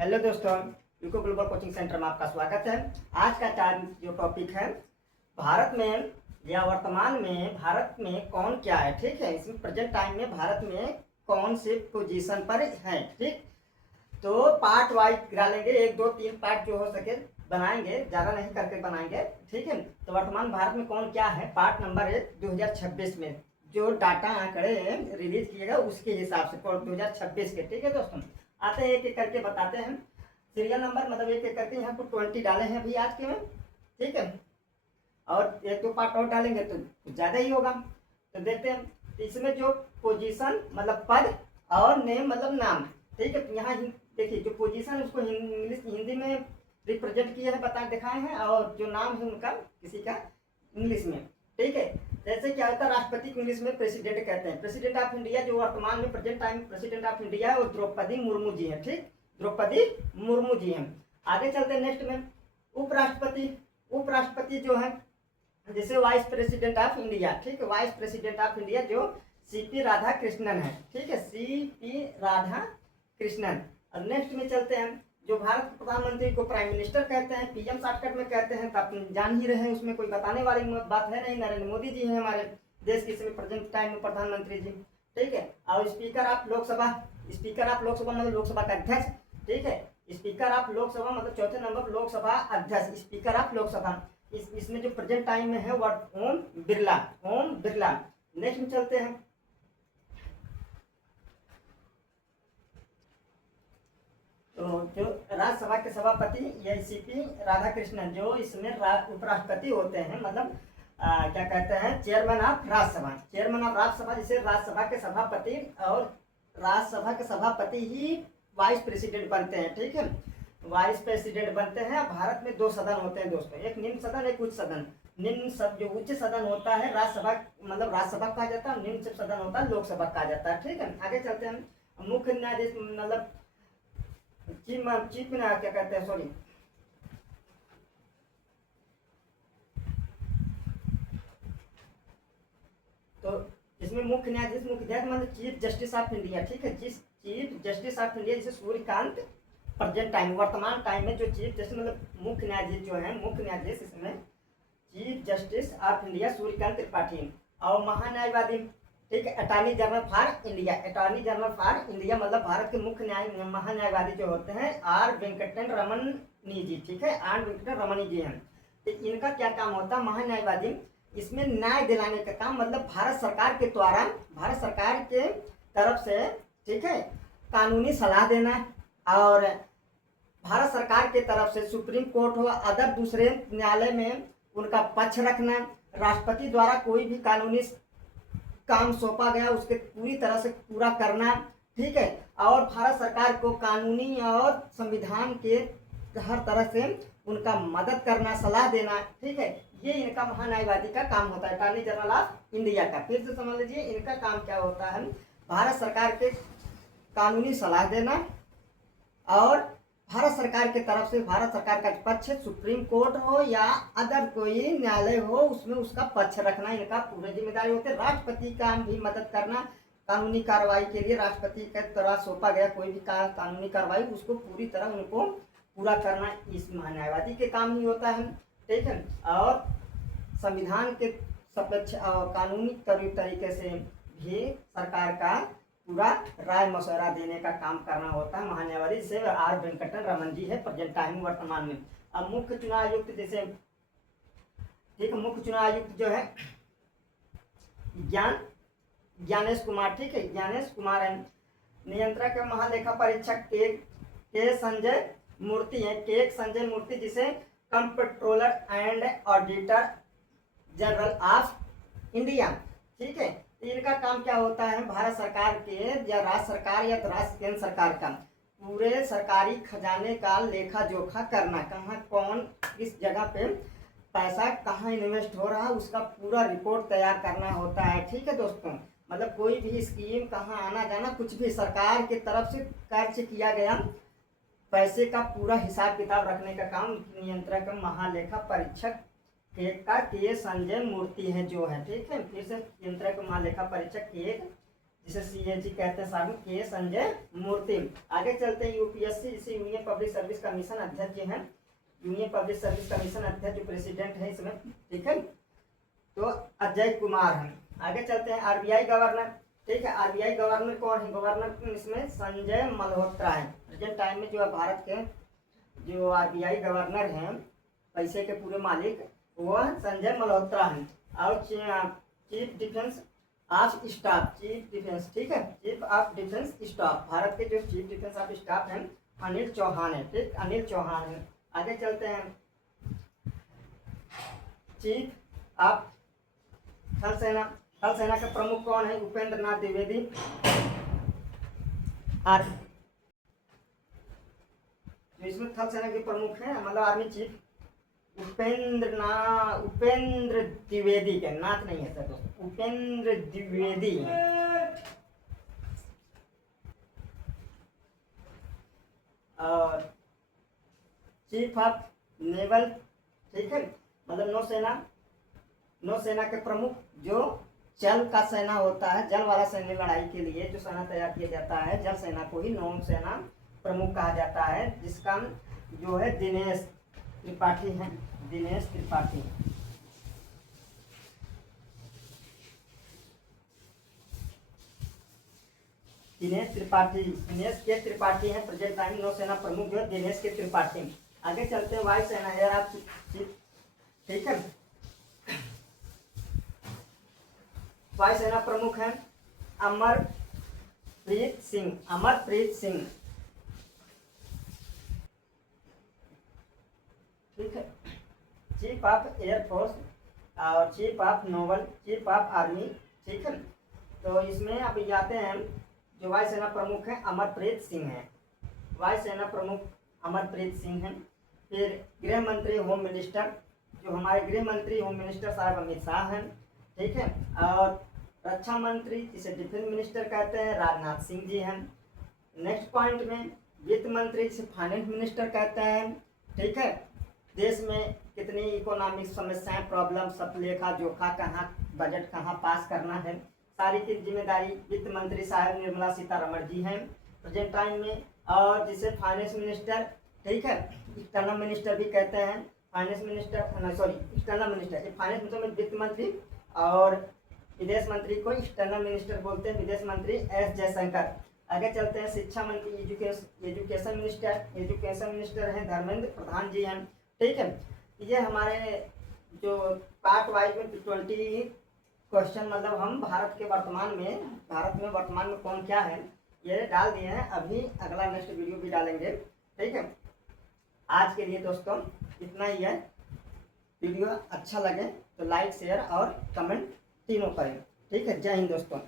Hello दोस्तों, UCO global coaching centre में आपका स्वागत है। आज का जो टॉपिक है, भारत में या वर्तमान में भारत में कौन क्या है। ठीक है, इसमें प्रेजेंट टाइम में भारत में कौन से पोजीशन पर है। ठीक, तो पार्ट वाइज डालेंगे, 1 2 3 पार्ट जो हो सके बनाएंगे, ज़्यादा नहीं करके बनाएंगे। ठीक है, तो वर्तमान भारत में कौन क्या है, पार्ट नंबर 1 2026 में जो डाटा आंकड़े रिलीज किएगा उसके हिसाब से 2026 के। ठीक है दोस्तों, आते हैं एक एक करके बताते हैं। सीरियल नंबर मतलब एक एक करके यहाँ पर 20 डाले हैं अभी आज के में। ठीक है, और 1 2 पार्ट और डालेंगे तो कुछ ज़्यादा ही होगा। तो देखते हैं, तो इसमें जो पोजीशन मतलब पद और नेम मतलब नाम। ठीक है, यहाँ देखिए जो पोजीशन उसको हिंदी में रिप्रेजेंट किए हैं, बता दिखाए हैं, और जो नाम है उनका किसी का इंग्लिश में। ठीक है, जैसे क्या होता है, राष्ट्रपति को इंग्लिश में प्रेसिडेंट कहते हैं। प्रेसिडेंट ऑफ इंडिया जो वर्तमान में present time president of India है वो द्रौपदी मुर्मू जी हैं। ठीक, द्रौपदी मुर्मू जी हैं। आगे चलते हैं नेक्स्ट में, उपराष्ट्रपति। उपराष्ट्रपति जो है जैसे वाइस प्रेसिडेंट ऑफ इंडिया। ठीक है, वाइस प्रेसिडेंट ऑफ इंडिया जो सीपी राधा कृष्णन है। ठीक है, सीपी राधा कृष्णन। और नेक्स्ट में चलते हैं, जो भारत के प्रधानमंत्री को प्राइम मिनिस्टर कहते हैं, पीएम शॉर्टकट में कहते हैं, तो आप जान ही रहे हैं, उसमें कोई बताने वाली बात है नहीं। नरेंद्र मोदी जी हैं हमारे देश के इसमें प्रेजेंट टाइम में प्रधानमंत्री जी। ठीक है, और speaker of Lok Sabha. Speaker of Lok Sabha मतलब लोकसभा का अध्यक्ष। ठीक है, स्पीकर ऑफ लोकसभा मतलब चौथे नंबर लोकसभा अध्यक्ष, स्पीकर ऑफ लोकसभा। इसमें जो प्रेजेंट टाइम में है वो ओम बिरला। ओम बिरला। नेक्स्ट में चलते हैं, तो जो राज्यसभा के सभापति ये सीपी राधाकृष्णन जो इसमें उपराष्ट्रपति होते हैं, मतलब क्या कहते हैं, chairman of Rajya Sabha. Chairman of Rajya Sabha, जिसे राज्यसभा के सभापति, और राज्यसभा के सभापति ही वाइस प्रेसिडेंट बनते हैं। ठीक है, वाइस प्रेसिडेंट बनते हैं। भारत में 2 सदन होते हैं दोस्तों, एक निम्न सदन एक उच्च सदन। निम्न जो उच्च सदन होता है राज्यसभा मतलब राज्यसभा कहा जाता है, निम्न सदन होता है लोकसभा कहा जाता है। ठीक है, आगे चलते हैं, मुख्य न्यायाधीश मतलब चीफ में क्या कहते हैं, सॉरी, तो इसमें मुख्य न्यायाधीश मतलब चीफ जस्टिस ऑफ इंडिया। ठीक है, चीफ जस्टिस ऑफ इंडिया जैसे सूर्यकांत प्रेजेंट टाइम वर्तमान टाइम में जो चीफ जस्टिस मतलब मुख्य न्यायाधीश जो है, मुख्य न्यायाधीश इसमें chief justice of India Suryakant Tripathi. और महान्यायवादी, ठीक है, attorney general for India. Attorney general for India मतलब भारत के मुख्य महान्यायवादी जो होते हैं आर वेंकटन रमनी जी। ठीक है, आर वेंकटन रमनी जी हैं। तो इनका क्या काम होता है, महान्यायवादी इसमें न्याय दिलाने का काम, मतलब भारत सरकार के द्वारा, भारत सरकार के तरफ से, ठीक है, कानूनी सलाह देना, और भारत सरकार के तरफ से सुप्रीम कोर्ट हो अदर दूसरे न्यायालय में उनका पक्ष रखना, राष्ट्रपति द्वारा कोई भी कानूनी काम सौंपा गया उसके पूरी तरह से पूरा करना। ठीक है, और भारत सरकार को कानूनी और संविधान के हर तरह से उनका मदद करना, सलाह देना। ठीक है, ये इनका महान्यायवादी का काम होता है, अटॉर्नी जनरल ऑफ इंडिया का। फिर से समझ लीजिए इनका काम क्या होता है, भारत सरकार के कानूनी सलाह देना, और भारत सरकार के तरफ से भारत सरकार का पक्ष सुप्रीम कोर्ट हो या अदर कोई न्यायालय हो उसमें उसका पक्ष रखना इनका पूरी जिम्मेदारी होती है। राष्ट्रपति का भी मदद करना, कानूनी कार्रवाई के लिए राष्ट्रपति के द्वारा सौंपा गया कोई भी कानूनी कार्रवाई उसको पूरी तरह उनको पूरा करना इस महान्यायवादी के काम ही होता है। ठीक है, और संविधान के सपेक्ष और कानूनी तरीके से भी सरकार का पूरा राय मशवरा देने का काम करना होता है महान्यायवादी, जिसे आर वेंकटन रमन जी है प्रेजेंट टाइम वर्तमान में। अब मुख्य चुनाव आयुक्त जैसे, ठीक है, मुख्य चुनाव आयुक्त जो है ज्ञानेश कुमार। ठीक है, ज्ञानेश कुमार है। नियंत्रक महालेखा परीक्षक के संजय मूर्ति है, के संजय मूर्ति जिसे controller and auditor general of India. ठीक है, इनका काम क्या होता है, भारत सरकार के या राज्य सरकार या केंद्र सरकार का पूरे सरकारी खजाने का लेखा जोखा करना, कहाँ कौन किस जगह पे पैसा कहाँ इन्वेस्ट हो रहा है उसका पूरा रिपोर्ट तैयार करना होता है। ठीक है दोस्तों, मतलब कोई भी स्कीम कहाँ आना जाना कुछ भी सरकार की तरफ से खर्च किया गया पैसे का पूरा हिसाब किताब रखने का काम नियंत्रक महालेखा परीक्षक के संजय मूर्ति है जो है। ठीक है, फिर से नियंत्रक महालेखा परीक्षक के जिसे CAG कहते हैं साहब के संजय मूर्ति। आगे चलते हैं यूपीएससी इसे यूनियन पब्लिक सर्विस कमीशन अध्यक्ष जो हैं, यूनियन पब्लिक सर्विस कमीशन अध्यक्ष जो प्रेसिडेंट है इसमें, ठीक है, तो अजय कुमार हैं। आगे चलते हैं आरबीआई गवर्नर, ठीक है, आरबीआई गवर्नर कौन है, गवर्नर इसमें संजय मल्होत्रा है। प्रेजेंट टाइम में जो है भारत के जो आरबीआई गवर्नर हैं, पैसे के पूरे मालिक, वो संजय मल्होत्रा हैं। और chief defence of staff, chief defence, ठीक है, chief of defence staff, Bharat के जो चीफ डिफेंस ऑफ स्टाफ हैं अनिल चौहान है, ठीक, अनिल चौहान है। आगे चलते हैं चीफ ऑफ थल सेना, थल सेना के प्रमुख कौन है, उपेंद्र नाथ द्विवेदी। जो इसमें थल सेना के प्रमुख हैं मतलब आर्मी चीफ उपेंद्र द्विवेदी के, नाथ नहीं है सर दोस्तों, उपेंद्र द्विवेदी है। और चीफ ऑफ नेवल, ठीक है, मतलब नौसेना के प्रमुख, जो जल का सेना होता है, जल वाला सैन्य लड़ाई के लिए जो सेना तैयार किया जाता है, जल सेना को ही नौसेना प्रमुख कहा जाता है, जिसका जो है दिनेश त्रिपाठी है, दिनेश त्रिपाठी। दिनेश के त्रिपाठी है, प्रेजेंट टाइम नौसेना प्रमुख जो है दिनेश के त्रिपाठी। आगे चलते हैं वायुसेना एयर ऑफ चीफ, ठीक है, वायुसेना प्रमुख हैं अमरप्रीत सिंह, अमरप्रीत सिंह, ठीक है। चीफ ऑफ एयरफोर्स और chief of naval, chief of army, ठीक है। तो इसमें अब जाते हैं जो वायुसेना प्रमुख हैं अमरप्रीत सिंह हैं, वायुसेना प्रमुख अमरप्रीत सिंह हैं। फिर गृह मंत्री होम मिनिस्टर, जो हमारे गृह मंत्री होम मिनिस्टर साहब अमित शाह हैं, ठीक है। और रक्षा मंत्री जिसे डिफेंस मिनिस्टर कहते हैं राजनाथ सिंह जी हैं। नेक्स्ट पॉइंट में वित्त मंत्री जिसे फाइनेंस मिनिस्टर कहते हैं, ठीक है। देश में कितनी इकोनॉमिक समस्याएं, प्रॉब्लम, सब लेखा जोखा, कहाँ बजट कहाँ पास करना है, सारी की जिम्मेदारी वित्त मंत्री साहब निर्मला सीतारमण जी हैं प्रेजेंट टाइम में। और जिसे फाइनेंस मिनिस्टर, ठीक है, एक्सटर्नल मिनिस्टर भी कहते हैं, finance minister sorry external minister, finance minister में वित्त मंत्री, और विदेश मंत्री को एक्सटर्नल मिनिस्टर बोलते हैं, विदेश मंत्री एस जयशंकर। आगे चलते हैं शिक्षा मंत्री, एजुकेशन मिनिस्टर हैं धर्मेंद्र प्रधान जी हैं, ठीक है। ये हमारे जो पार्ट वाइज में 20 क्वेश्चन, मतलब हम भारत में वर्तमान में कौन क्या है ये डाल दिए हैं। अभी अगला नेक्स्ट वीडियो भी डालेंगे, ठीक है। आज के लिए दोस्तों इतना ही है। वीडियो अच्छा लगे तो लाइक, शेयर और कमेंट तीनों करें, ठीक है। जय हिंद दोस्तों।